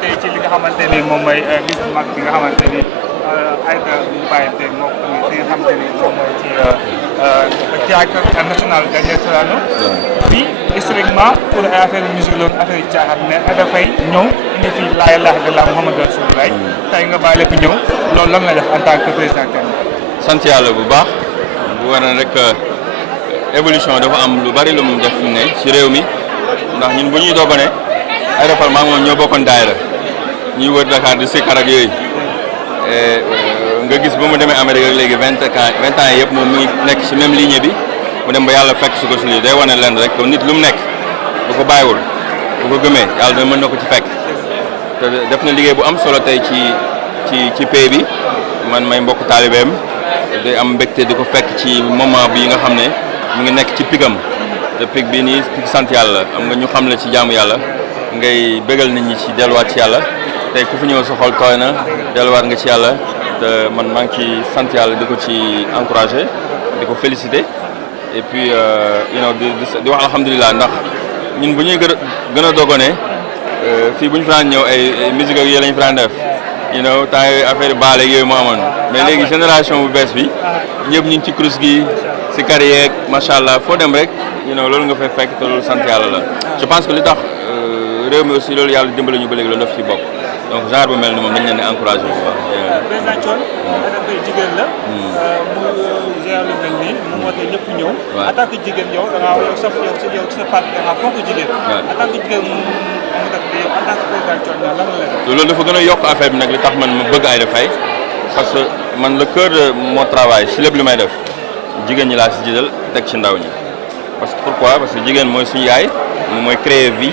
tey ci li nga xamante ni moom mooy bis mag bi nga xamante ni ay bu bàyyante moo ko li nga xamante ni moom mooy ci théâtre national Daniel Sorano fii historiquement pour ay affaire musique loolu affaire caaxaan mais dafay ñëw indi fii laa ilaaha illallaah Muhammadu Rasulullaah tey nga bàyyi lépp ñëw loolu lan la def en tant que président kenn. sant yàlla bu baax bu war na rek évolution dafa am lu bari lu mu def ne ci réew mi ndax ñun bu ñuy doogone ay defal maa moom ñoo bokkoon daayira ñuy wër Dakar di sikkar ak yooyu nga gis ba mu demee Amérique léegi 20 ans yëpp moom mu ngi nekk ci même ligne bi mu dem ba yàlla fekk su ko si lii day wane leen rek nit lu mu nekk bu ko bàyyiwul bu ko gëmee yàlla dina mën na ko ci fekk te def na liggéey bu am solo tey ci pays bi man may mbokk taalibeem day am mbégte di ko fekk ci moment bi nga xam ne mu ngi nekk ci pigam te pig bi nii pig sant yàlla am nga ñu xam la ci jaamu yàlla ngay bégal nit ñi ci delluwaat ci yàlla tey ku fi ñëw sa xol tooy na delluwaat nga ci yàlla te man maa ngi ci sant yàlla di ko ci encouragé di ko félicité et puis di wax alhamdulilah ndax ñun bu ñuy gën a doogone fii bu ñu fa daan ñëw ay musique ak yooyu lañu fa daan def temps yooyu affaire baale yooyu moo amoon mais léegi génération bu bees bi ñëpp ñu ngi ci crous gi si carrière macha allah foo dem rek loolu nga fay fekk te loolu sant yàlla la je pense que li tax réew mi aussi loolu yàlla dimbali ñu ba léegi loolu daf ci bokk donc genre bu mel ni moom dañ leen di encouragé bu baax. président Thione dafay jigéen la. mu gérer lu mel nii mu moo tax ñëpp ñëw. en tant que jigéen yow da ngaa yow sa parti da ngaa fonk jigéen. en tant que jigéen mu def bi yow en tant que président Thione lan la def. loolu dafa gën a yokk affaire bi nag li tax man ma bëgg Aïda Faye parce que man le cœur de mon travail si lépp li may def jigéen ñi laa si jiital teg ci ndaw ñi parce que pourquoi parce que jigéen mooy suñu yaay moom mooy créer vie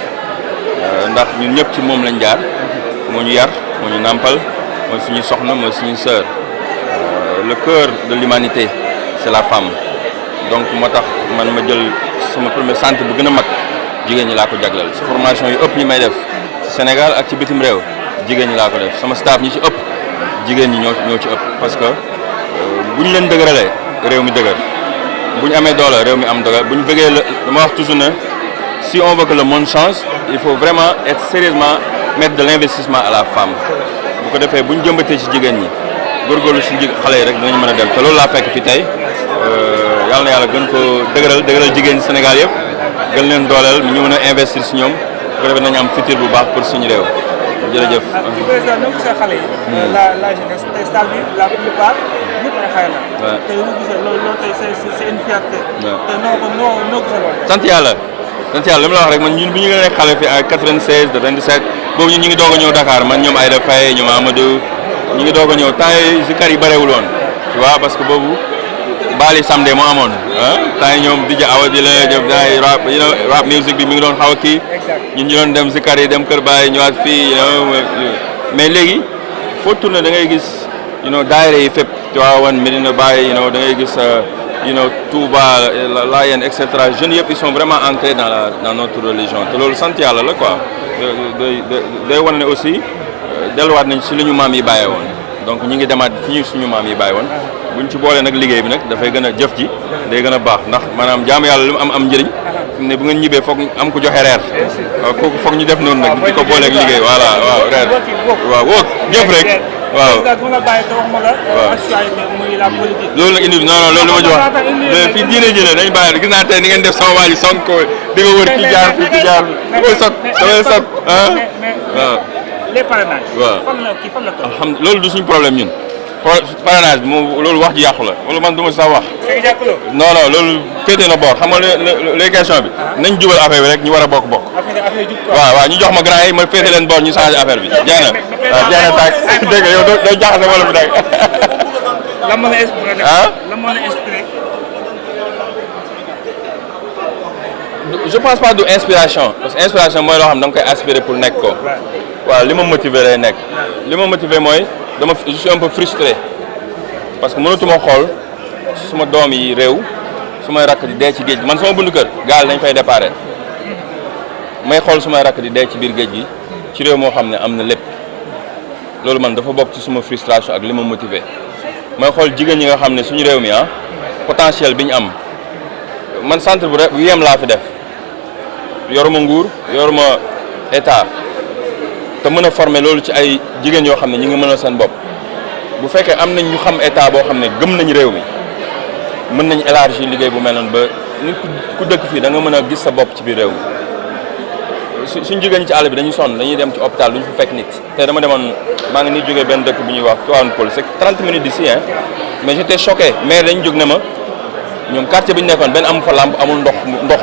ndax ñun ñëpp ci moom lañ jaar. moo ñu yar moo ñu nàmpal mooy suñu soxna mooy suñu sœur le cœur de l'humanité c'est la femme donc moo tax man ma jël sama premier centre bu gën a mag jigéen ñi laa ko jagleel sa formation yu ëpp ñi may def ci Sénégal ak ci bitim réew jigéen ñi laa ko def sama staff ñi ci ëpp jigéen ñi ñoo ci ëpp parce que bu ñu leen dëgëralee réew mi dëgër bu ñu amee doole réew mi am doole bu ñu bëggee la dama wax toujours ne si on veut que le monde change il faut vraiment être sérieusement mettre de l'investissement à la femme bu ko defee bu ñu jëmbatee ci jigéen ñi góorgóorlu ci xale yi rek dinañ mën a dem te loolu laa fekk fi tey yàlla na yàlla gën ko dëgëral jigéen ñi Sénégal yëpp gën leen dooleel ñu mën a investir si ñoom bu ko defee nañu am futur bu baax pour suñu réew jërëjëf. président ñoo gisee xale yi. la jeunesse tey salle bi la plupart ñëpp ay xale la. waaw tey bu gisee loolu tey c'est une fierté. waaw te noo gisee loolu. sant yàlla li ma la wax rek man ñun bu ñu gën a nekk xale fi ay 96 de 27 boobu ñun ñu ngi doog a ñëw Dakar man ñoom Aïda Faye ñoom Amadou ñu ngi doog a ñëw temps yii si kar yi bëreewul woon tu vois parce que boobu baali samedi moo amoon temps yi ñoom DJ Awa di la ñoom daay rap music bi mi ngi doon xaw a kii ñun ñu doon dem si kar yi dem Kër Baye ñëwaat fii mais léegi foo tourné da ngay gis daayira yi fépp Tivaouane Medina Baye da ngay gis Touba Layène et cetera jeunes yëpp ils sont vraiment ancrés dans notre religion te loolu sant yàlla la quoi day wan ne aussi delluwaat nañ si li ñu maam yi bàyyee woon donc ñu ngi demaat fi ñu suñu maam yi bàyyi woon buñ ci boolee nag liggéey bi nag dafay gën a jëf ji day gën a baax ndax maanaam jaamu yàlla lu mu am njëriñ ne bu ngeen ñibbee foog am ko joxe reer waaw kooku foog ñu def noonu nag di ko booleeg liggéey voilà waaw reer waaw wóot jëf rek waaw loolu nag indi non loolu ma jox fii diine ji la dañ bàyyi gis naa tey ni ngeen def sama waa ji Sonko di nga wër ki jaar fi ki jaar damay sot waaw les parrainages. waaw fan la toll. alhamdulilah loolu du suñu problème ñun parrainage bi moom loolu wax ji yàqu la wala man du ma sax wax. non loolu féete na boor xam nga les questions bi nañ jubal affaire bi rek ñu war a bokk. waaw ñu jox ma grand yi ma féete leen boor ñu changé affaire bi jeex na waaw jeex na tàkk dégg nga yow doo jaxase wala fi dàgg. lan moo la inspiré. lan moo la inspiré. je pense pas du inspiration parce que inspiration mooy loo xam da nga koy aspirer pour nekk ko. waaw li ma motivé lay nekk li ma motivé mooy je suis un peu frustré parce que mënatuma xool suma doom yi réew sumay rakk di dee ci géej gi man sama bundu kër gaal dañ fay déparé may xool sumay rakk di dee ci biir géej gi ci réew moo xam ne am na lépp loolu man dafa bokk ci suma frustration ak li ma motivé mooy xool jigéen ñi nga xam ne suñu réew mi potentiel bi ñu am man centre bu yem laa fi def yoruma nguur yoruma état te mën a former loolu ci ay jigéen yoo xam ne ñi ngi mën a seen bopp bu fekkee am nañ ñu xam état boo xam ne gëm nañ réew mi mën nañ élargir liggéey bu mel noonu ba nit ku dëkk fii da nga mën a gis sa bopp ci biir réew mi suñ jigéen ñi ci àll bi dañuy sonn dañuy dem ci hôpital duñu fa fekk nit te dama demoon maa ngi ni jógee benn dëkk bu ñuy wax Thione Niang c'est 30 minutes d'ici mais j'étais choqué mais dañu jóg ne ma ñoom quartier bi ñu nekkoon benn amu fa lampe amul ndox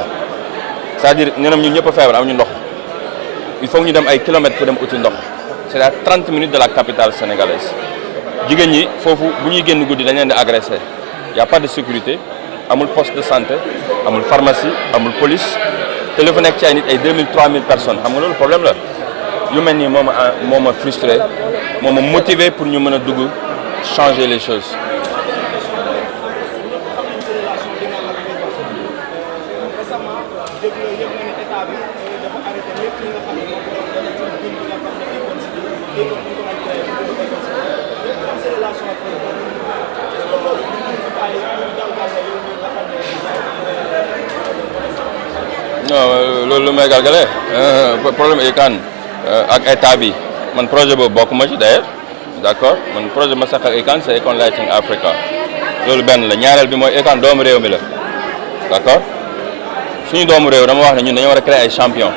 c'est-à-dire ñeneen ñun ñëpp a feebar amuñu ndox il faut ñu dem ay kilomètres pour dem uti ndox c'est à 30 minutes de la capitale sénégalaise jigéen ñi foofu bu ñuy génn guddi dañ leen di agressé y a pas de sécurité amul poste de santé amul pharmacie amul police te li fa nekk ci ay nit ay 2000 3000 personnes xam nga loolu problème la yu mel nii moo ma frustré moo ma motivé pour ñu mën a dugg changer les choses. non loolu lu may galgale problème Akon ak état bi man projet boobu bokkuma ci d'ailleurs d'accord man projet ma sax ak Akon c'est Akon Lighting Africa loolu benn la ñaareel bi mooy Akon doomu réew mi la d'accord suñu doomu réew dama wax ne ñun dañoo war a créer ay champion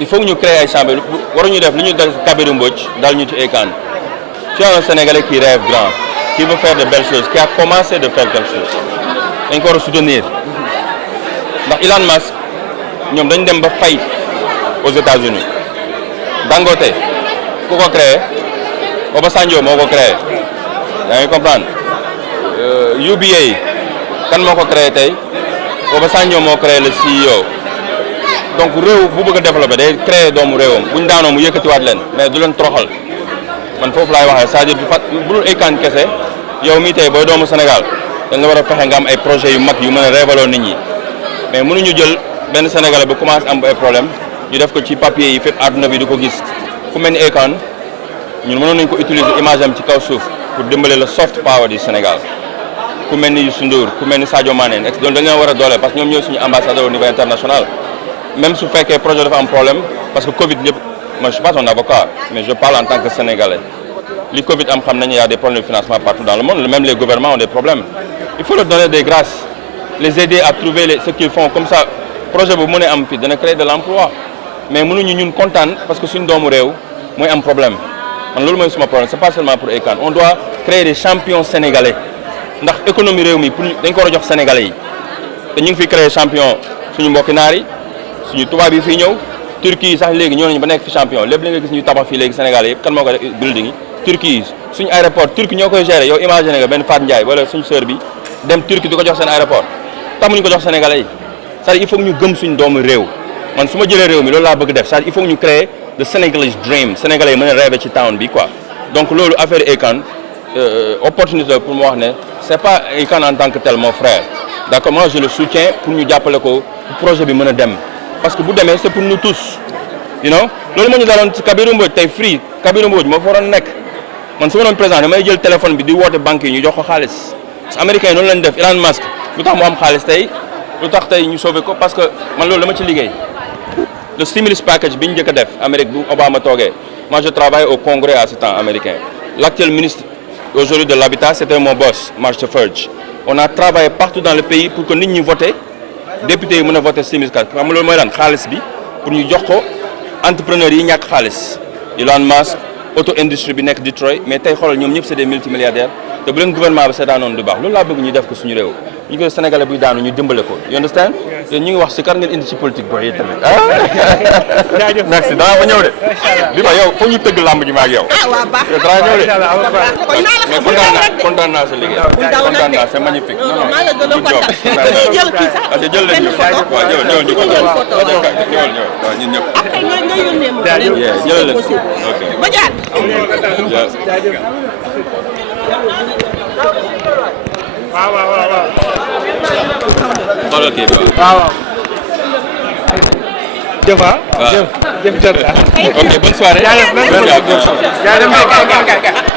il faut que ñu créer ay champion waruñu def lu ñu def Kabirou Mbodj dal ñu ci Akon tu as un Sénégalais qui rêve grand qui veut faire de belles choses qui a commencé de faire quelque chose dañ ko war a soutenir ndax Elon Musk ñoom dañ dem ba fay aux États-Unis Dangote ku ko créé Obasanjo moo ko créé yaa ngi comprendre UBA kan moo ko créé tey Obasanjo moo créé le CEO donc réew bu bëgg a développer day créé doomu réewam buñ daanoo mu yëkkatiwaat leen mais du leen troxal man foofu laay waxee c'est-à-dire bu dul Akon kese yow mii tey booy doomu Sénégal dañ la war a fexe nga am ay projets yu mag yu mën a révéler nit ñi mais mënuñu jël benn Sénégalais bu commencé am ay problème ñu def ko ci papier yi fépp àdduna bi di ko gis ku mel ni Akon ñun mënoon nañu ko utiliser image am ci kaw suuf pour dimbale le soft power du Sénégal ku mel ni Youssou Ndour ku mel ni Sadio Mané donc dañ leen war a doole parce que ñoom ñooy suñu ambassadeur au niveau international même su fekkee projet dafa am problème parce que Covid ñëpp moi je suis pas un avocat mais je parle en tant que Sénégalais li Covid am xam nañu y a des problèmes de financement partout dans le monde même les gouvernements ont des problèmes il faut leur donner des grâces les aider à trouver ce qu'ils font comme ça projet bu mënee am fii dana créer de l'emploi mais mënuñu ñun kontaan parce que suñu doomu réew mooy am problème man loolu mooy suma problème c'est pas seulement pour Akon on doit créer des champions sénégalais ndax économie réew mi pour dañ ko war a jox sénégalais yi te ñu ngi fi créer champion suñu mbokki naar yi suñu tubaab yi fii ñëw Turquie yi sax léegi ñëw nañu ba nekk fi champion lépp li nga gis ñuy tabax fii léegi sénégalais yëpp kan moo ko def building yi Turquie yi suñu aéroport Turquie ñoo koy gérer yow imaginer nga benn Fatou Ndiaye wala suñu sœur bi dem Turquie di ko jox seen aéroport tamuñu ko jox sénégalais yi c'est-à-dire il faut que ñu gëm suñu doomu réew man su ma jëlee réew mi loolu laa bëgg def c'est-à-dire il faut que ñu créer the Senegalese dream sénégalais yi mën a rêver ci town bi quoi donc loolu affaire Akon opportunité pour mu wax ne c'est pas Akon en tant que tel mon frère d'accord moi je le soutiens pour ñu jàppale ko projet bi mën a dem parce que bu demee c'est pour nous tous you know loolu moo ñu daloon ci Kabirou Mbodj tey free Kabirou Mbodj moo fa waroon nekk man su ma doon président damay jël téléphone bi di woote banque yi ñu jox ko xaalis parce que américains yi noonu lañ def Elon Musk lu tax mu am xaalis tey lu tax tey ñu sauvé ko parce que man loolu dama ci liggéey le stimulus package bi ñu njëkk a def Amérique bu Obama toogee moi je travaille au Congrès à ce temps américain l'actuel ministre aujourd'hui de l'habitat c'était mon boss Marshall Fudge on a travaillé partout dans le pays pour que nit ñi voté député yi mën a voté stimulus package xam nga loolu mooy lan xaalis bi pour ñu jox ko entrepreneurs yi ñàkk xaalis Elon Musk auto industrie bi nekk Detroit mais tey xoolal ñoom ñëpp c'est des multimilliardaires te bu leen gouvernement bi seetaanoon du baax loolu laa bëgg ñu def ko suñu réew ñu ko Sénégalais buy daanu ñu dimbale ko you understand yéen ñu ngi wax si kar ngeen indi ci politique booy yi tamit ah merci danaa fa ñëw de bi ma yow foog ñu tëgg làmb ji ma ak yow danaa ñëw de mais kontaan naa sa liggéey kontaan naa c'est magnifique non jël kii sax jël leen ñu photo waaw ñëw ñu photo ñëwal waaw ñun ñëpp après nga yónnee ma jël leen ok Badiane waaw waaw waaw waaw. xoolal kii bi waaw waaw. jëf ah. jëf jëf jëf. ok bonne soirée. jaajëf merci beaucoup. jaajëf